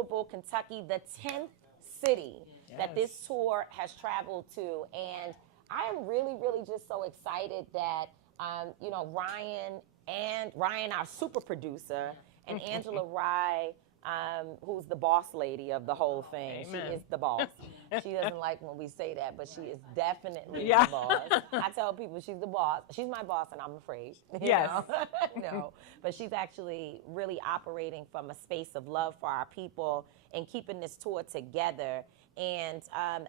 Louisville, Kentucky, the 10th city that this tour has traveled to. And I am really, really just so excited that, Ryan, our super producer, and Angela Rye, who's the boss lady of the whole thing. Amen. She is the boss. She doesn't like when we say that, but she is definitely the boss. I tell people she's the boss. She's my boss, and I'm afraid. Yes. No, but she's actually really operating from a space of love for our people and keeping this tour together. And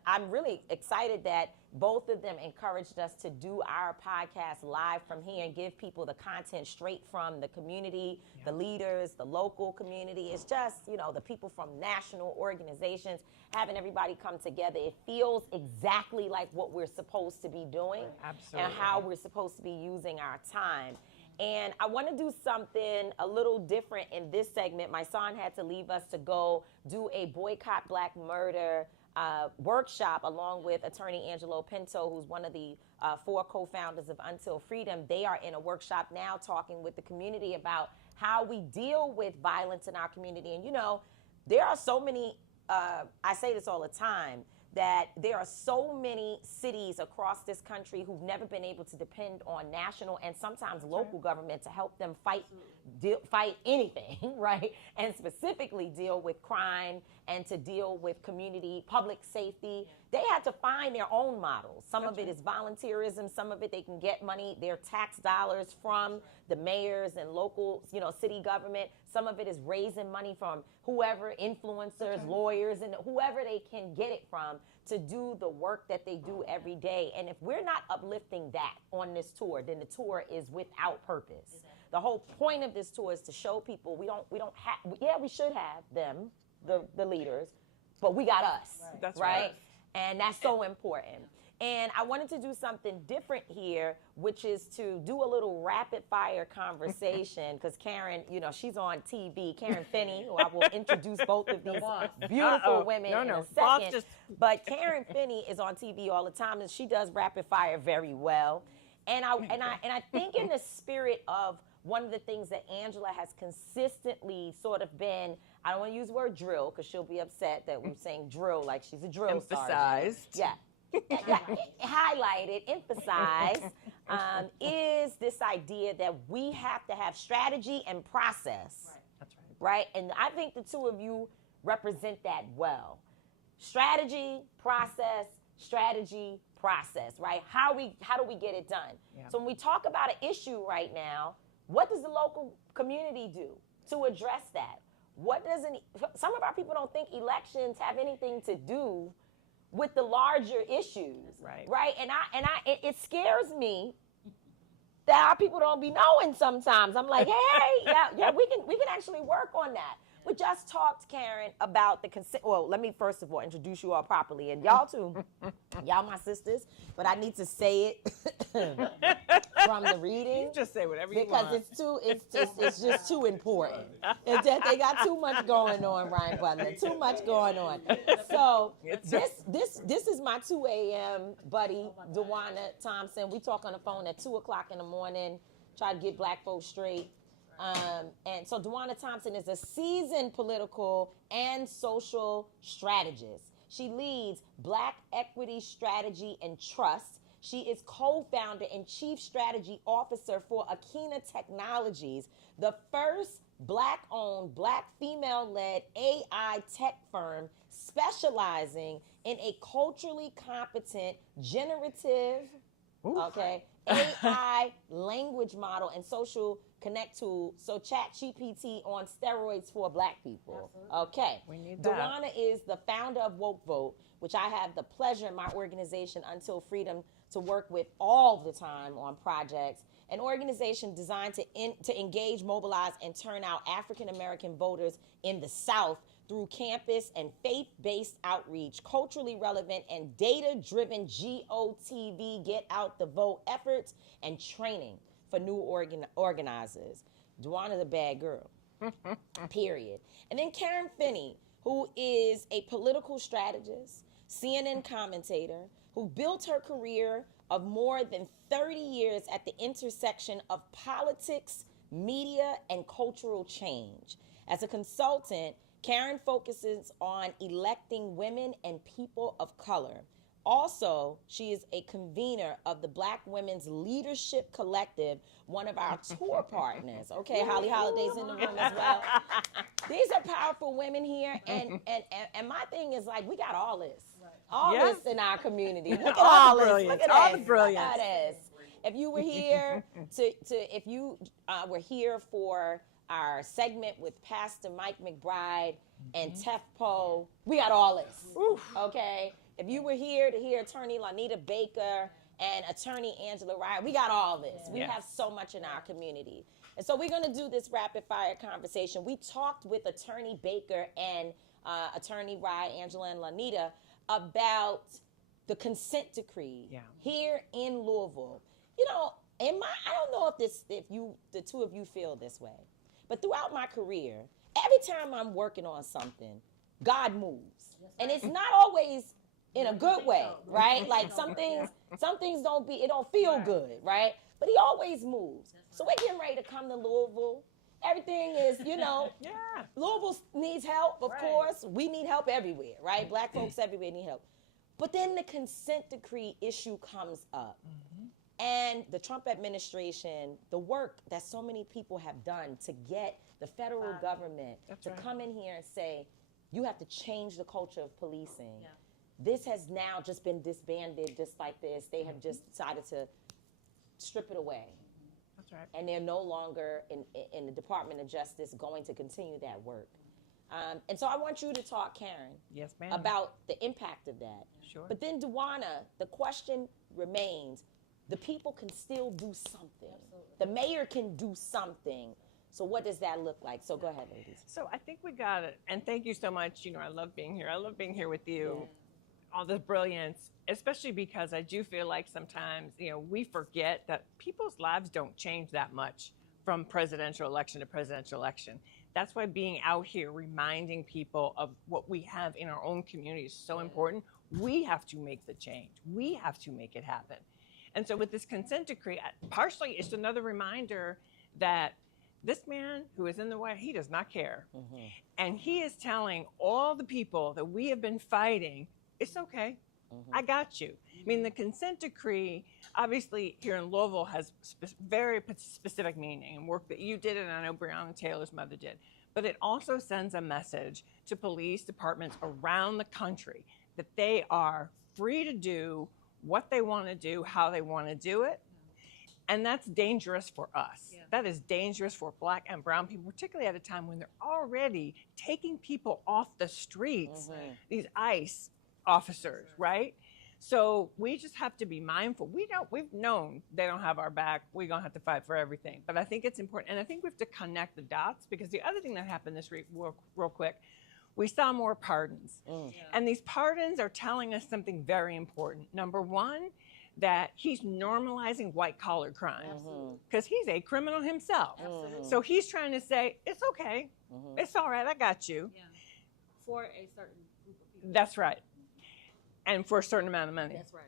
I'm really excited that both of them encouraged us to do our podcast live from here and give people the content straight from the community, the leaders, the local community. It's just, the people from national organizations, having everybody come together. It feels exactly like what we're supposed to be doing. Absolutely. And how we're supposed to be using our time. And I want to do something a little different in this segment. My son had to leave us to go do a Boycott Black Murder workshop along with attorney Angelo Pinto, who's one of the 4 co-founders of Until Freedom. They are in a workshop now talking with the community about how we deal with violence in our community. And, there are so many, I say this all the time, that there are so many cities across this country who've never been able to depend on national and sometimes local government to help them fight anything, right? And specifically deal with crime and to deal with community, public safety. They had to find their own models. Some of it is volunteerism. Some of it they can get money, their tax dollars from the mayors and local, city government. Some of it is raising money from whoever, influencers, lawyers, and whoever they can get it from to do the work that they do every day. And if we're not uplifting that on this tour, then the tour is without purpose. The whole point of this tour is to show people we should have them, the leaders, but we got us. Right. That's right. And that's so important. And I wanted to do something different here, which is to do a little rapid fire conversation because Karen, she's on TV. Karen Finney, who I will introduce both of these beautiful women in a second. But Karen Finney is on TV all the time, and she does rapid fire very well. And I think in the spirit of one of the things that Angela has consistently sort of been, I don't want to use the word drill because she'll be upset that we're saying drill like she's a drill sergeant. Emphasized. Highlighted, emphasized, is this idea that we have to have strategy and process. Right. That's right. Right? And I think the two of you represent that well. Strategy, process, right? How do we get it done? Yeah. So when we talk about an issue right now, what does the local community do to address that? Some of our people don't think elections have anything to do with the larger issues, right? And it scares me that our people don't be knowing sometimes. I'm like, hey, we can actually work on that. We just talked, Karen, about the consent. Well, let me first of all introduce you all properly, and y'all too. Y'all my sisters, but I need to say it from the reading. You just say whatever you want. Because it's just too important. They got too much going on, Ryan Butler. Too much going on. So this is my 2 a.m. buddy, Dewana Thompson. We talk on the phone at 2 o'clock in the morning, try to get black folks straight. And so Dewana Thompson is a seasoned political and social strategist. She leads Black Equity Strategy and Trust. She is co-founder and chief strategy officer for Akina Technologies, the first Black-owned, Black female-led AI tech firm specializing in a culturally competent, generative, AI language model and social connect tool, so ChatGPT on steroids for Black people. Absolutely. Okay. We need that. Dewana is the founder of Woke Vote, which I have the pleasure in my organization, Until Freedom, to work with all the time on projects. An organization designed to engage, mobilize, and turn out African American voters in the South through campus and faith-based outreach, culturally relevant and data-driven GOTV, get out the vote efforts, and training for new organizers. Dewana's a bad girl, period. And then Karen Finney, who is a political strategist, CNN commentator, who built her career of more than 30 years at the intersection of politics, media, and cultural change. As a consultant, Karen focuses on electing women and people of color. Also, she is a convener of the Black Women's Leadership Collective, one of our tour partners. Okay, Holly Holiday's in the room as well. These are powerful women here, and my thing is like, we got all this. All this in our community. Look at all this. Look at all this. the brilliance. Look at this. If you were here if you were here for our segment with Pastor Mike McBride and Tef Poe, we got all this. Okay? If you were here to hear Attorney Lanita Baker and Attorney Angela Ryan, we got all this. We have so much in our community. And so we're going to do this rapid fire conversation. We talked with Attorney Baker and Attorney Ryan, Angela, and Lanita about the consent decree here in Louisville. You know, I don't know if the two of you feel this way, but throughout my career, every time I'm working on something, God moves. And it's not always in a good way, right? Like some things it don't feel good, right? But he always moves. So we're getting ready to come to Louisville. Everything is, Louisville needs help, of course. We need help everywhere, right? Black folks everywhere need help. But then the consent decree issue comes up. And the Trump administration, the work that so many people have done to get the federal government to come in here and say, you have to change the culture of policing. This has now just been disbanded just like this. They have just decided to strip it away. That's right. And they're no longer in the Department of Justice going to continue that work. And so I want you to talk, Karen, yes, ma'am, about the impact of that. Sure. But then, Dewana, the question remains, the people can still do something. Absolutely. The mayor can do something. So what does that look like? So go ahead, ladies. So I think we got it. And thank you so much. I love being here. I love being here with you. All this brilliance, especially because I do feel like sometimes, we forget that people's lives don't change that much from presidential election to presidential election. That's why being out here reminding people of what we have in our own community is so important. We have to make the change. We have to make it happen. And so with this consent decree, partially it's another reminder that this man who is in the White House, he does not care. And he is telling all the people that we have been fighting, it's okay. I got you. I mean, the consent decree, obviously here in Louisville, has very specific meaning and work that you did, and I know Breonna Taylor's mother did. But it also sends a message to police departments around the country that they are free to do what they want to do, how they want to do it. And that's dangerous for us. That is dangerous for Black and brown people, particularly at a time when they're already taking people off the streets, these ICE officers, right? So we just have to be mindful. We've known they don't have our back. We're going to have to fight for everything. But I think it's important. And I think we have to connect the dots, because the other thing that happened this week, real quick, we saw more pardons. And these pardons are telling us something very important. Number one, that he's normalizing white-collar crime, because he's a criminal himself. So he's trying to say, it's okay. It's all right. I got you. For a certain group of people. That's right. And for a certain amount of money. That's right.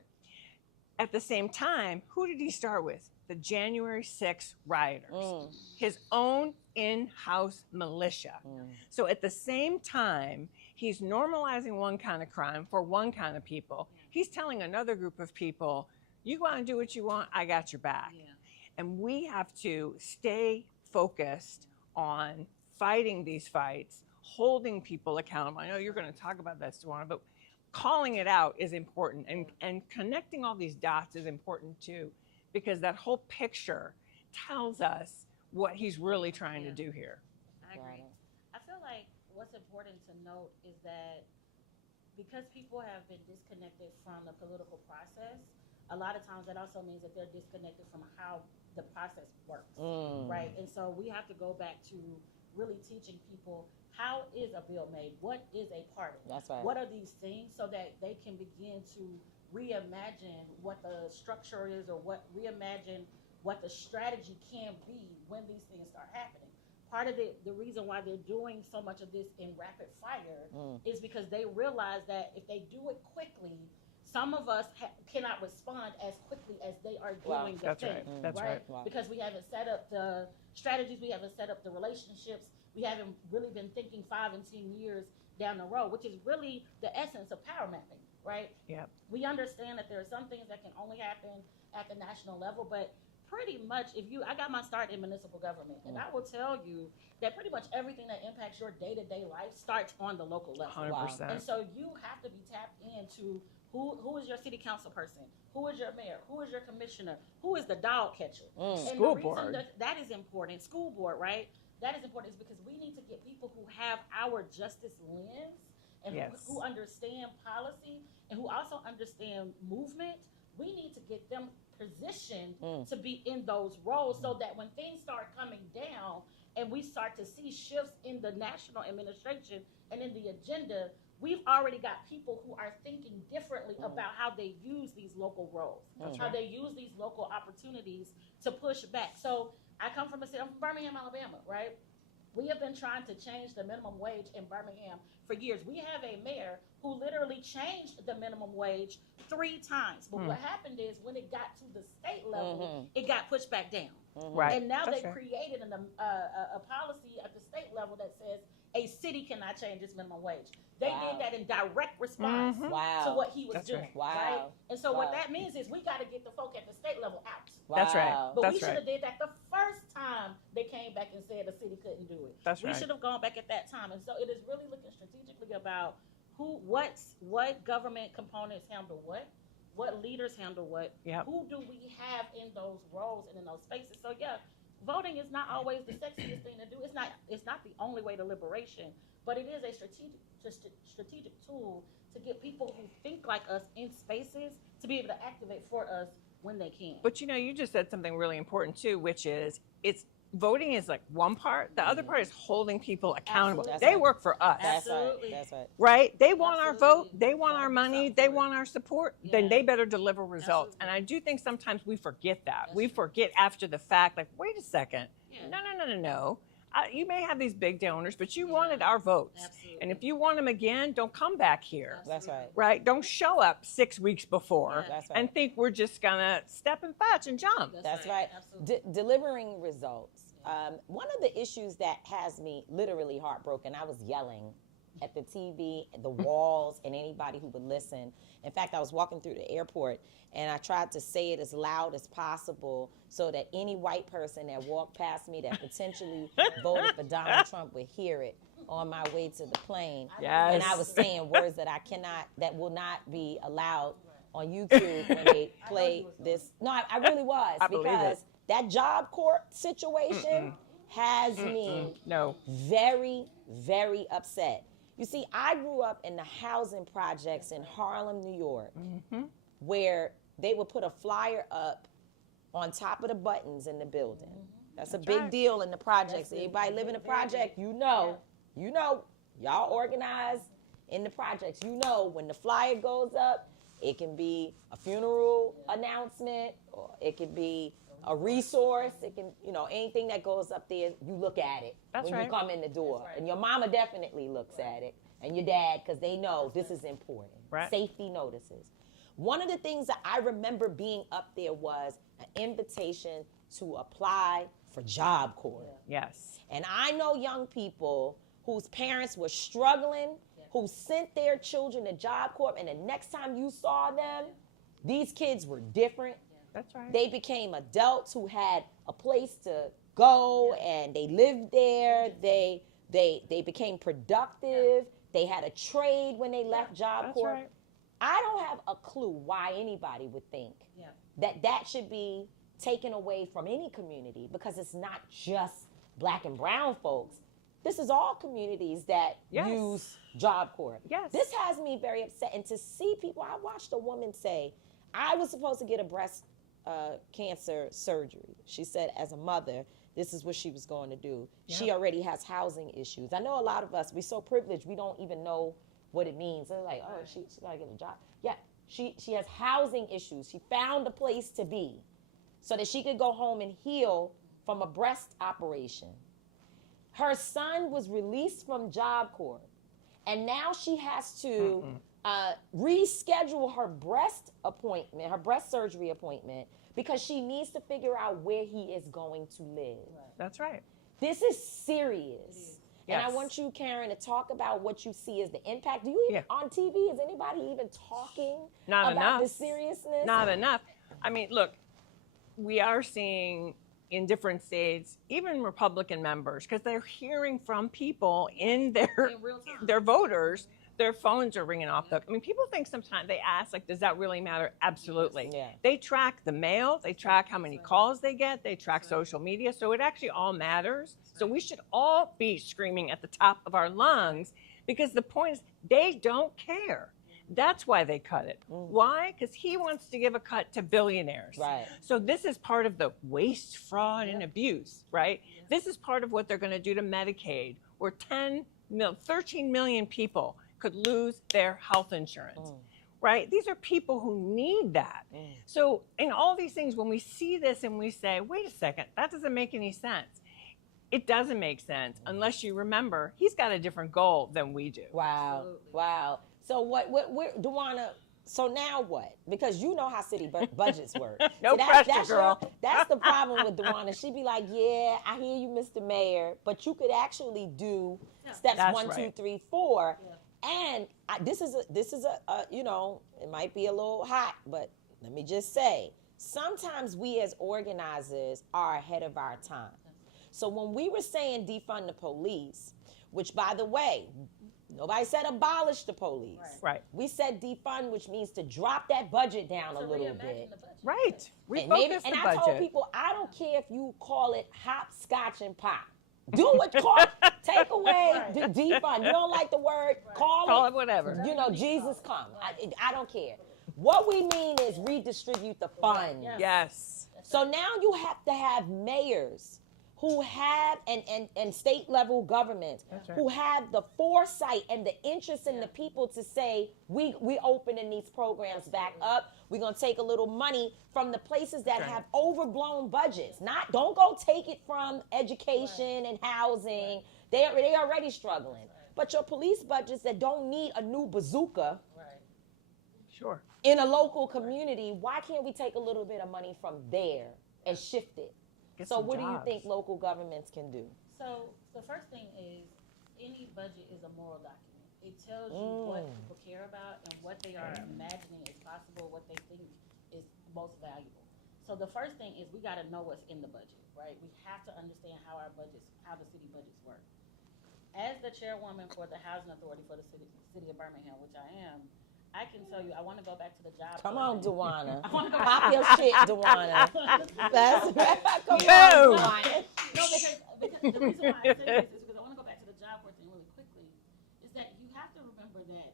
At the same time, who did he start with? The January 6th rioters. His own in-house militia. So at the same time, he's normalizing one kind of crime for one kind of people. He's telling another group of people, you want to do what you want, I got your back. And we have to stay focused on fighting these fights, holding people accountable. I know you're going to talk about that, Dewana, but calling it out is important, and connecting all these dots is important too, because that whole picture tells us what he's really trying to do here. I agree. I feel like what's important to note is that because people have been disconnected from the political process, a lot of times that also means that they're disconnected from how the process works, right? And so we have to go back to really teaching people, how is a bill made? What is a pardon? That's right. What are these things, so that they can begin to reimagine what the structure is, or reimagine what the strategy can be when these things start happening. Part of the reason why they're doing so much of this in rapid fire is because they realize that if they do it quickly, some of us cannot respond as quickly as they are doing the thing. That's right. Because we haven't set up the strategies, we haven't set up the relationships, We haven't really been thinking 5 and 10 years down the road, which is really the essence of power mapping, right? Yep. We understand that there are some things that can only happen at the national level, but pretty much I got my start in municipal government, and I will tell you that pretty much everything that impacts your day-to-day life starts on the local level. 100%. And so you have to be tapped into who is your city council person, who is your mayor, who is your commissioner, who is the dog catcher. And School the reason board. that is important, school board, right? That is important is because we need to get people who have our justice lens and who understand policy and who also understand movement. We need to get them positioned to be in those roles so that when things start coming down and we start to see shifts in the national administration and in the agenda, we've already got people who are thinking differently about how they use these local roles, how they use these local opportunities to push back. So I'm from Birmingham, Alabama, right? We have been trying to change the minimum wage in Birmingham for years. We have a mayor who literally changed the minimum wage 3 times. But what happened is when it got to the state level, it got pushed back down. Right. And now That's they've right. created a policy at the state level that says a city cannot change its minimum wage. They did that in direct response to what he was That's doing. right. Right? And so what that means is we got to get the folk at the state level out. That's right. But That's we should right. have did that the first time they came back and said the city couldn't do it. That's we right. should have gone back at that time. And so it is really looking strategically about what government components handle what leaders handle what, who do we have in those roles and in those spaces. So yeah, voting is not always the sexiest thing to do. It's not the only way to liberation, but it is a strategic tool to get people who think like us in spaces to be able to activate for us when they can. But you just said something really important too, which is voting is like one part. The other part is holding people accountable. Absolutely. They work for us. Absolutely. That's right. Right? They want our vote. Absolutely. They want our money. They want our support. Then they better deliver results. Absolutely. And I do think sometimes we forget that. That's We true. forget after the fact, like, wait a second. Yeah. No. You may have these big donors, but you wanted our votes. Absolutely. And if you want them again, don't come back here. That's right. Right? Don't show up 6 weeks before Yeah. That's right. and think we're just going to step and fetch and jump. That's right. Absolutely. Delivering results. One of the issues that has me literally heartbroken, I was yelling at the TV, the walls, and anybody who would listen. In fact, I was walking through the airport, and I tried to say it as loud as possible so that any white person that walked past me that potentially voted for Donald Trump would hear it on my way to the plane. Yes. And I was saying words that will not be allowed on YouTube when they play this. No, I really was. I believe it. Because that Job Corps situation has me very, very upset. You see, I grew up in the housing projects in Harlem, New York, where they would put a flyer up on top of the buttons in the building. That's a big deal in the projects. Anybody live in a project, you know, y'all organize in the projects. You know, when the flyer goes up, it can be a funeral announcement, or it could be a resource. It can, anything that goes up there, you look at it when you come in the door. And your mama definitely looks at it, and your dad, because they know this is important. Right. Safety notices. One of the things that I remember being up there was an invitation to apply for Job Corps. Yes. And I know young people whose parents were struggling, who sent their children to Job Corps, and the next time you saw them, these kids were different. That's right. They became adults who had a place to go, and they lived there. They became productive. They had a trade when they left Job That's Corps. right. I don't have a clue why anybody would think that should be taken away from any community, because it's not just black and brown folks. This is all communities that use Job Corps. Yes. This has me very upset. And to see people, I watched a woman say, I was supposed to get a breast cancer surgery. She said, as a mother, this is what she was going to do. Yep. She already has housing issues. I know a lot of us, we're so privileged, we don't even know what it means. They're like, oh, she got to get a job. Yeah, she has housing issues. She found a place to be so that she could go home and heal from a breast operation. Her son was released from Job Corps, and now she has to reschedule her breast appointment, her breast surgery appointment, because she needs to figure out where he is going to live. That's right. This is serious. And I Yes. want you, Karen, to talk about what you see as the impact. Do you even, on TV, is anybody even talking Not about enough. the seriousness? Not enough. I mean, look, we are seeing in different states, even Republican members, because they're hearing from people in real time. their voters, their phones are ringing off the hook. I mean, people think sometimes they ask, like, does that really matter? Absolutely. Yeah. They track the mail, they track how many calls they get, they track social media. So it actually all matters. So we should all be screaming at the top of our lungs, because the point is they don't care. That's why they cut it. Why? Because he wants to give a cut to billionaires. Right. So this is part of the waste, fraud, and abuse, right? This is part of what they're going to do to Medicaid, where 13 million people could lose their health insurance, right? These are people who need that. So in all these things, when we see this and we say, wait a second, that doesn't make any sense. It doesn't make sense unless you remember he's got a different goal than we do. Wow. Absolutely. Wow. So Dewana, so now what? Because you know how city budgets work. No See, pressure, girl. That's the problem with Dewana. She'd be like, yeah, I hear you, Mr. Mayor, but you could actually do steps That's 1, 2, right. 3, 4. And this is a you know, it might be a little hot, but let me just say, sometimes we as organizers are ahead of our time. So when we were saying defund the police, which by the way, nobody said abolish the police. Right. We said defund, which means to drop that budget down a To little reimagine bit. the budget. Right. And Refocus the I budget. told people, I don't care if you call it hopscotch and pop. Do it. Take away the defund. You don't like the word, Call it whatever. You know, Jesus come. I don't care. What we mean is redistribute the funds. Yes. So now you have to have mayors who have and state level governments who have the foresight and the interest in the people to say we opening these programs back up. We're gonna take a little money from the places that have overblown budgets. Don't go take it from education and housing. They already struggling. But your police budgets that don't need a new bazooka Sure. in a local community, why can't we take a little bit of money from there and shift it? Get So some what do you jobs. think local governments can do? So the first thing is any budget is a moral document. It tells you what people care about and what they are imagining is possible, what they think is most valuable. So the first thing is we got to know what's in the budget, right? We have to understand how the city budgets work. As the chairwoman for the housing authority for the city of Birmingham, which I am, I can tell you, I want to go back to the job. Come on, Dewana. I want to go Pop your shit, Dewana. Come Boom. on, Dewana. No, because the reason why I say this is because I want to go back to the job corps thing really quickly. Is that you have to remember that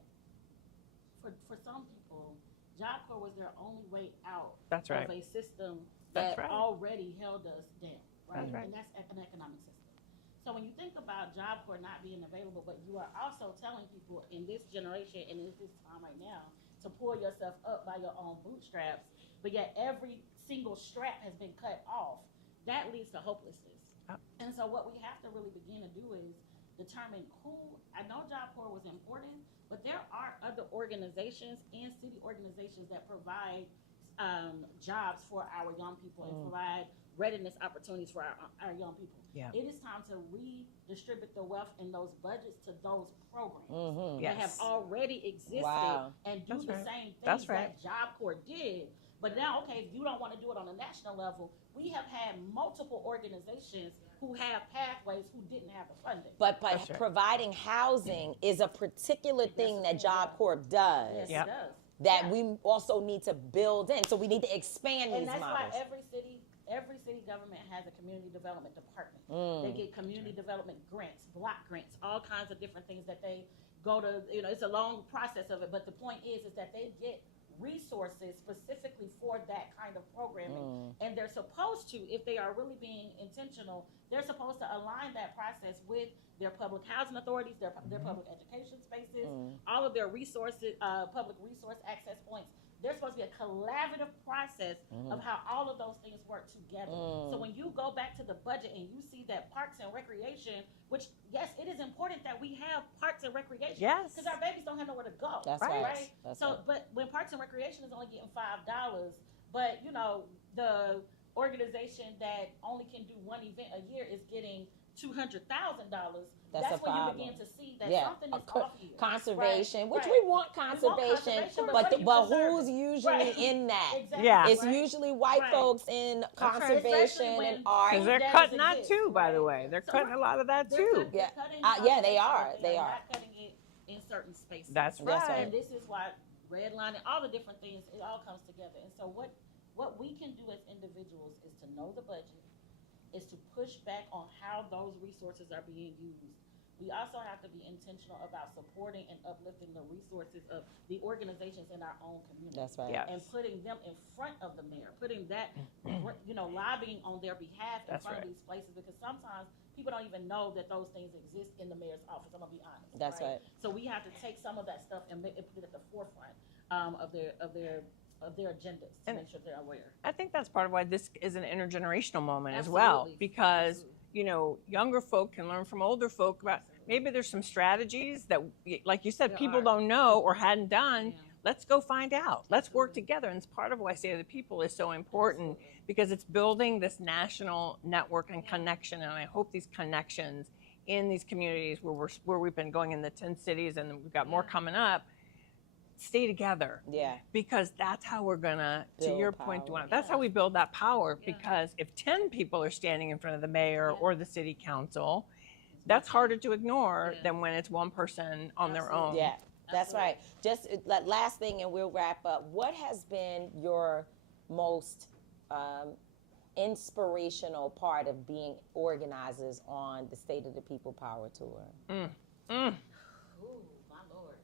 for some people, job corps was their only way out That's right. of a system That's that right. already held us down, right? That's right. And that's an economic system. So when you think about job corps not being available, but you are also telling people in this generation and in this time right now to pull yourself up by your own bootstraps, but yet every single strap has been cut off, that leads to hopelessness. And so what we have to really begin to do is determine who, I know Job Corps was important, but there are other organizations and city organizations that provide jobs for our young people and provide readiness opportunities for our young people. Yeah. It is time to redistribute the wealth in those budgets to those programs Yes. that have already existed Wow. and do That's the right. same things That's right. that Job Corps did. But now, okay, if you don't want to do it on a national level, we have had multiple organizations who have pathways who didn't have the funding. But That's right. providing housing is a particular thing that Job Corps does Yes, Yep. it does. that Yeah. we also need to build in. So we need to expand And these that's models. why every city government has a community development department. They get community development grants, block grants, all kinds of different things that they go to. You know, it's a long process of it, but the point is that they get resources specifically for that kind of programming, and they're supposed to, if they are really being intentional, they're supposed to align that process with their public housing authorities, their public education spaces, all of their resources, public resource access points. There's supposed to be a collaborative process of how all of those things work together. So when you go back to the budget and you see that parks and recreation, which, yes, it is important that we have parks and recreation. Yes. Because our babies don't have nowhere to go. That's Right. right. That's So, right. but when Parks and Recreation is only getting $5, but you know the organization that only can do one event a year is getting $200,000, That's a that's when you problem. begin to see that Yeah, something is co- off here. conservation, Right, which right. we want We want conservation, conservation, but what are you who's conserving? usually Right. in that? Exactly. Yeah. It's right? usually white Right. folks in right. conservation Especially and when art. Because they're That cutting doesn't that exist, too, by the right? way. They're So cutting a lot of that They're too. cutting, Yeah. they're cutting Yeah, they conservation, are. but They are. not cutting it in certain spaces. That's That's right. right. And this is why redlining, all the different things, it all comes together. And so what we can do as individuals is to know the budget, is to push back on how those resources are being used. We also have to be intentional about supporting and uplifting the resources of the organizations in our own community. That's right. Yeah. And putting them in front of the mayor, putting that, lobbying on their behalf in That's front right. of these places, because sometimes people don't even know that those things exist in the mayor's office. I'm gonna be honest. That's right. So we have to take some of that stuff and put it at the forefront of their agendas to And- make sure they're aware. I think that's part of why this is an intergenerational moment as well, Absolutely. because Absolutely. younger folk can learn from older folk about maybe there's some strategies that, like you said, There people are. don't know or hadn't done. Yeah. Let's go find out. Let's work Absolutely. together. And it's part of why State of the People is so important, Absolutely. because it's building this national network and Yeah. connection. And I hope these connections in these communities where we've been going in the 10 cities and we've got more Yeah. coming up, stay together. Yeah. Because that's how we're gonna, to Build your point, power. Duana, that's how we build that power. Yeah. Because if 10 people are standing in front of the mayor Yeah. or the city council, that's harder to ignore Yeah. than when it's one person on their own. Absolutely. Yeah, that's Absolutely. right. Just last thing, and we'll wrap up. What has been your most inspirational part of being organizers on the State of the People Power Tour? Mm. Ooh, my Lord.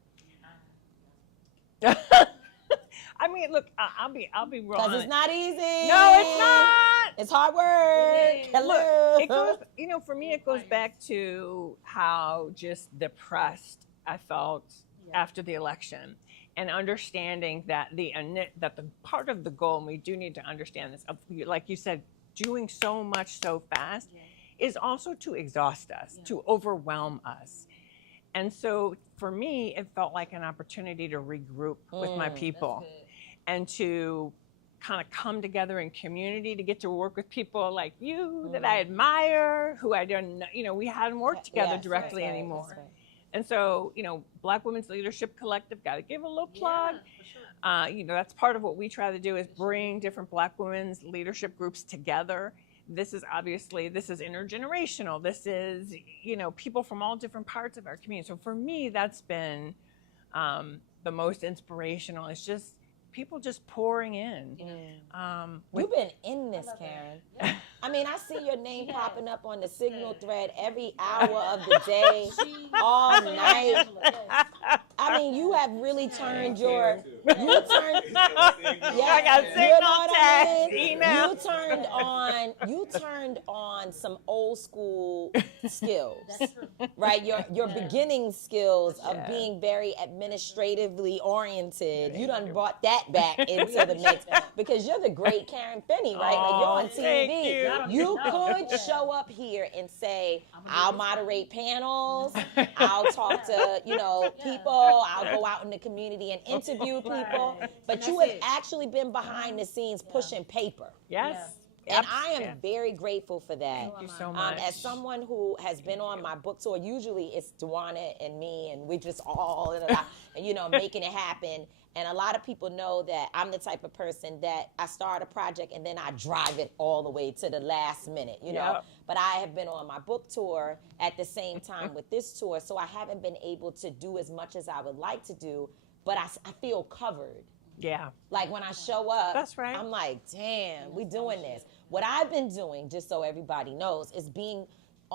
I mean, look, I'll be real Because honest. it's not easy. No, it's not. It's hard work. is. Hello. It goes, for me, it goes back to how just depressed I felt Yeah. after the election, and understanding that the part of the goal, and we do need to understand this, like you said, doing so much so fast Yeah. is also to exhaust us, Yeah. to overwhelm us. And so for me, it felt like an opportunity to regroup with my Mm. people That's good. and to kind of come together in community, to get to work with people like you that I admire, who I don't know, we hadn't worked together Yes, directly that's right, anymore. that's right. And so, Black Women's Leadership Collective, got to give a little plug. Yeah, for sure. That's part of what we try to do, is bring different Black women's leadership groups together. This is intergenerational. This is, people from all different parts of our community. So for me, that's been the most inspirational. It's just people just pouring in. You've been in this, love that. Karen. Yeah. I mean, I see your name Yes. popping up on the Signal Yes. thread every hour of the day. She- all so yeah, night. Angela, yes. I mean, you have really turned your, You turned, I got you signal know what I text, mean? email. You turned on some old school skills, That's true. right? Your Yeah. beginning skills of Yeah. being very administratively oriented. You done brought that back into the mix because you're the great Karen Finney, right? Like you're on Aw, TV. thank you. You No. could Yeah. show up here and say, I'm gonna do I'll this. moderate panels, I'll talk to, people, I'll go out in the community and interview people. Right. But And you that's have it. actually been behind the scenes pushing paper. Yes. And I am Yeah. very grateful for that. Thank you so Um, much. As someone who has been on my book tour, usually it's Duana and me, and we just all and making it happen. And a lot of people know that I'm the type of person that I start a project and then I drive it all the way to the last minute, Yep. But I have been on my book tour at the same time with this tour, so I haven't been able to do as much as I would like to do, but I feel covered. Yeah. Like when I show up, That's right. I'm like, damn, we doing this. What I've been doing, just so everybody knows, is being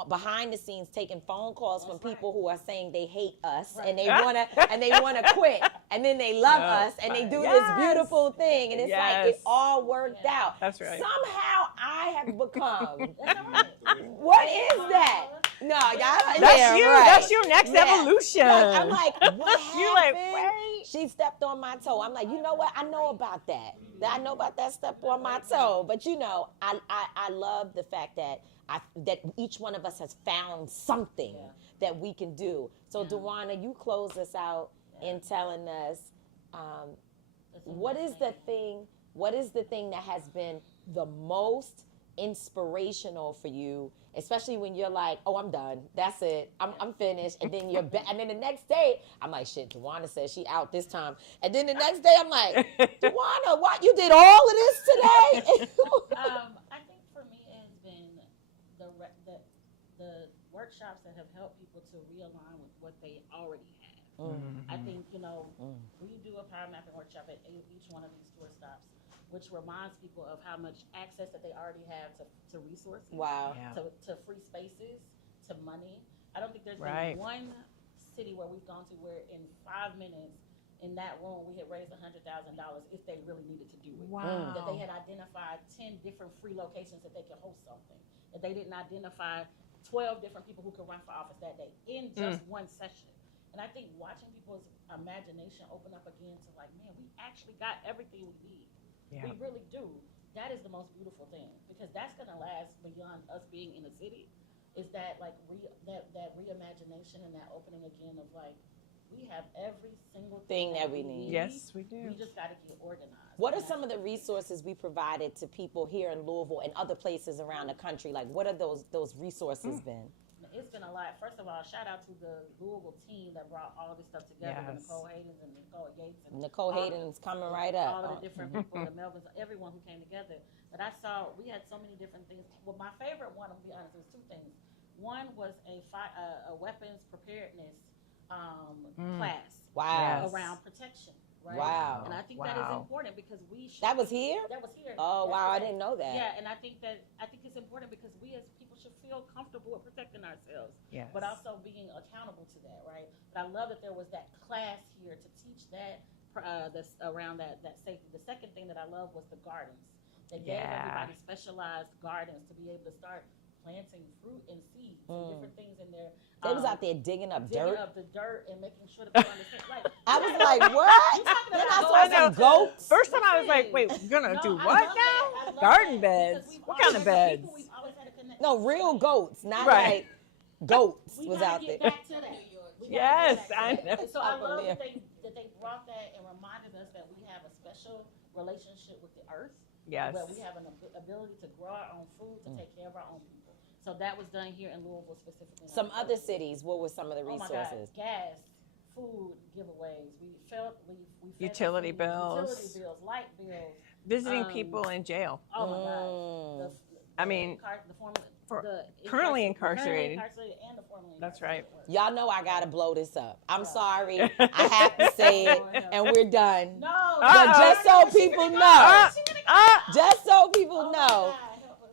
behind the scenes taking phone calls from people who are saying they hate us and they wanna quit, and then they love us and they do this beautiful thing, and it's like it Yes. all worked out. That's right. Somehow I have become. That's all right. What is that? No, y'all. That's yeah, you. right. That's your next Yeah. evolution. Like, I'm like, what happened? You're like, wait. She stepped on my toe. I'm like, you know what? I know about that. I know about that step on my toe. But I love the fact that that each one of us has found something that we can do. So, Duana, you close us out in telling us what is the thing that has been the most inspirational for you, especially when you're like, oh, I'm done. That's it. I'm finished. And then you're back. And then the next day, I'm like, shit, Tawana says she out this time. And then the next day, I'm like, Tawana, what? You did all of this today? I think for me, it has been the workshops that have helped people to realign with what they already have. I think, we do a power mapping workshop at each one of these tour stops, which reminds people of how much access that they already have to resources, Wow. to free spaces, to money. I don't think there's been one city where we've gone to where in 5 minutes in that room we had raised $100,000 if they really needed to do it. Wow. That they had identified 10 different free locations that they could host something. That they didn't identify 12 different people who could run for office that day in just one session. And I think watching people's imagination open up again to like, man, we actually got everything we need. Yeah. We really do. That is the most beautiful thing, because that's going to last beyond us being in the city. Is that like that reimagination and that opening again of like, we have every single thing that we need. Yes, we do. We just got to get organized. What are some of the resources we provided to people here in Louisville and other places around the country? Like, what are those resources been? It's been a lot. First of all, shout out to the Louisville team that brought all this stuff together. Yes. Nicole Hayden's and Nicole Yates. And Nicole Hayden's coming right up. All of the different people, the Melvins, everyone who came together. But I saw, we had so many different things. Well, my favorite one, I'm going to be honest, it was two things. One was a weapons preparedness class. Wow. Around protection. Right? Wow. And I think that is important because we should. That was here? That was here. Oh, wow. I didn't know that. Yeah, and I think it's important because we as people should feel comfortable with protecting ourselves. Yes. But also being accountable to that, right? But I love that there was that class here to teach that around that safety. The second thing that I love was the gardens. They gave everybody specialized gardens to be able to start planting fruit and seeds and different things in there. They was out there digging up dirt and making sure that they understand. Like, I was like, what? Then I saw some goats. First time I was like, wait, we're going to do what now? Garden beds. What kind of beds? No, real goats, not like goats was out there. Back to that. Yes, I know. So I love that they brought that and reminded us that we have a special relationship with the earth. Yes. Where we have an ability to grow our own food, to take care of our own people. So that was done here in Louisville specifically. Some other cities, what were some of the resources? Oh my God. Gas, food giveaways. We utility bills, light bills. Visiting people in jail. Oh my God. Currently incarcerated. And the formerly That's right. Y'all know I gotta blow this up. I'm sorry. I have to say it, and we're done. No. But just so people know, just so people know,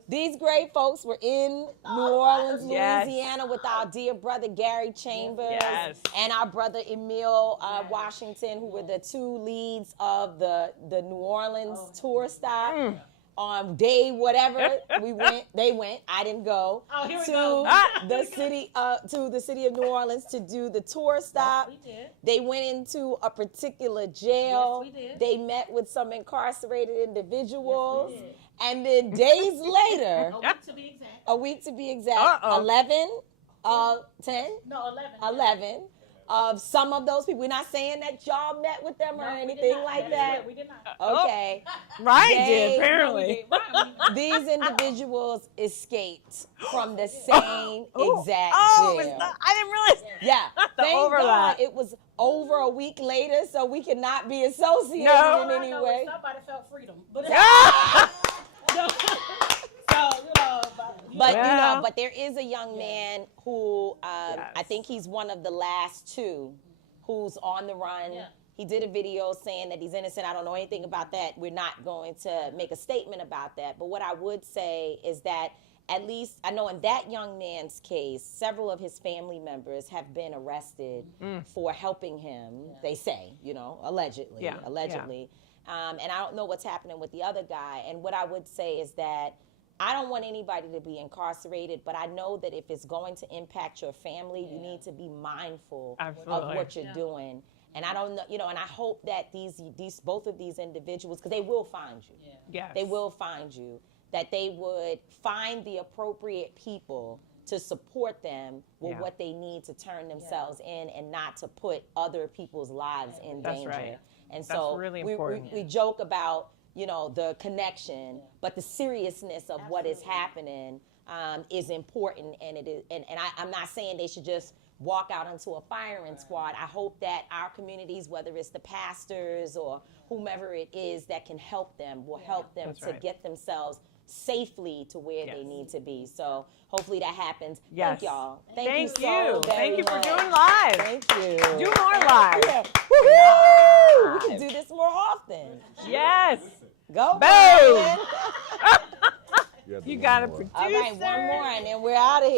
these great folks were in New Orleans, Louisiana, with our dear brother Gary Chambers and our brother Emil Washington, who were the two leads of the New Orleans tour stop. On day whatever they went. I didn't go the city of New Orleans to do the tour stop. Yes, we did. They went into a particular jail. Yes, we did. They met with some incarcerated individuals, Yes, we did. and then days later, a week to be exact. 11, 10, No, 11. Of some of those people. We're not saying that y'all met with them or anything like that. We did not. Okay. Ryan did, apparently. These individuals escaped from the same exact jail. I didn't realize. Yeah. Thank overlap. God it was over a week later, so we cannot be associated in any way. Somebody felt freedom. But but there is a young man who I think he's one of the last two who's on the run. Yeah. He did a video saying that he's innocent. I don't know anything about that. We're not going to make a statement about that. But what I would say is that at least I know in that young man's case, several of his family members have been arrested for helping him. Yeah. They say, allegedly. Yeah. And I don't know what's happening with the other guy. And what I would say is that I don't want anybody to be incarcerated, but I know that if it's going to impact your family, you need to be mindful of what you're doing. And I don't know, and I hope that both of these individuals, because they will find you. Yeah. Yes. They will find you, that they would find the appropriate people to support them with what they need to turn themselves in and not to put other people's lives in danger. Right. And That's really important. We joke about, the connection, but the seriousness of what is happening is important. And I'm not saying they should just walk out into a firing squad. I hope that our communities, whether it's the pastors or whomever it is that can help them, will help them That's to right. get themselves safely to where they need to be. So hopefully that happens. Yes. Thank y'all. Thank so you. very Thank you for much. doing live. Thank you. Do more live. Yeah. Woo-hoo! We can do this more often. Yes. Go, Boom. Brian. You got to produce. All right, one more, and then we're out of here.